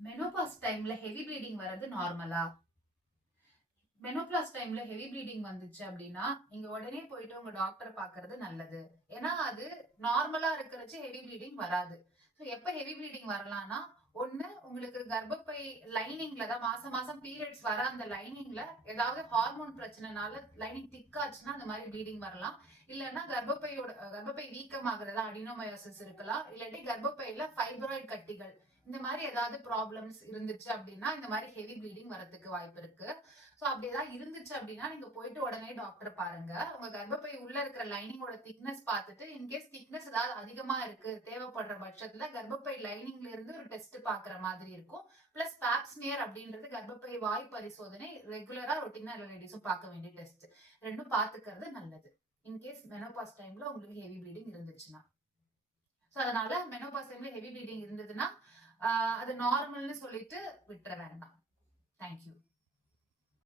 Menopause டைம்ல heavy bleeding வர்றது நார்மலா? மெனோபாஸ் டைம்ல ஹெவி ப்ளீடிங் வந்துச்சு அப்டின்னா, நீங்க உடனே போயிட்டு உங்க டாக்டர பார்க்கறது நல்லது. ஏன்னா, அது நார்மலா இருக்கிறச்சு ஹெவி ப்ளீடிங் வராது. ஸோ எப்ப ஹெவி ப்ளீடிங் வரலாம்னா, ஒண்ணு உங்களுக்கு கர்ப்பப்பை லைனிங்ல தான் மாசம் மாசம் பீரியட்ஸ் வர அந்த லைனிங்ல ஏதாவது ஹார்மோன் பிரச்சனைனால லைனிங் திக் ஆச்சுன்னா அந்த மாரி ப்ளீடிங் வரலாம். இல்லன்னா கர்ப்பப்பை வீக்கமாகுறதா அடினோமயோசிஸ் இருக்கலாம். இல்லாட்டி கர்ப்பப்பையில ஃபைப்ராய்ட் கட்டிகள் இந்த மாரி ஏதாவது ப்ராப்ளம்ஸ் இருந்துச்சு அப்டின்னா, இந்த மாரி ஹெவி ப்ளீடிங் வரதுக்கு வாய்ப்பு இருக்கு. சோ அப்படி ஏதாவது இருந்துச்சு அப்படின்னா நீங்க போயிட்டு உடனே டாக்டர் பாருங்க. உங்க கர்ப்பப்பை உள்ள இருக்கிற லைனிங்கோட திக்னஸ் பார்த்துட்டு இன்கேஸ் திக்னஸ் ஏதாவது அதிகமா இருக்கு தேவைப்படுற பட்சத்துல கர்ப்பப்பை லைனிங்ல இருந்து ஒரு டெஸ்ட் பாக்குற மாதிரி இருக்கும். பிளஸ் பாப்ஸ்மியர் அப்படின்றது கர்ப்பப்பை வாய் பரிசோதனை ரெகுலரா ரொட்டீனா எல்லா லேடிஸும் பார்க்க வேண்டிய டெஸ்ட். ரெண்டும் பார்த்துக்கிறது நல்லது. இன்கேஸ் மெனோபாஸ் டைம்ல உங்களுக்கு ஹெவி ப்ளீடிங் இருந்துச்சுன்னா. சோ அதனால மெனோபாஸ் டைம்ல ஹெவி ப்ளீடிங் இருந்ததுன்னா அது நார்மல்னு சொல்லிட்டு விட்டுற வேண்டாம். தேங்க்யூ.